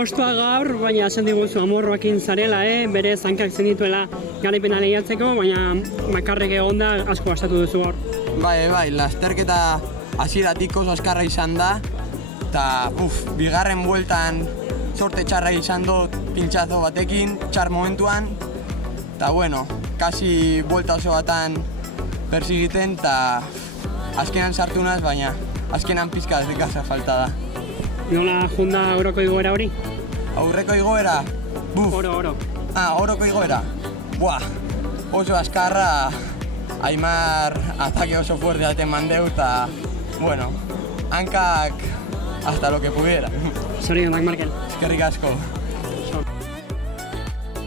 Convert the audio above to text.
postua gaur, baina esan diguzu amorroakin zarela, bere zankak zenituela garaipena lehiatzeko, baina makarrek egonda asko gastatu duzu gaur. Bai, lasterketa hasieratik oso azkarra izan da, eta bigarren bueltan sorte txarra izan dut pintxazo batekin, txar momentuan, eta bueno, kasi buelta oso batan persigiten, eta azkenan sartu naz, baina azkenan pizka desgaza falta da. Nola junda aurreko igoera hori? Aurreko igoera? Oro. Oroko igoera? Oso azkarra, Aimar atake oso fuerte baten mandeu, eta, bueno, hankak hasta lo que pudiera. Zorionak, Markel. Eskerrik asko.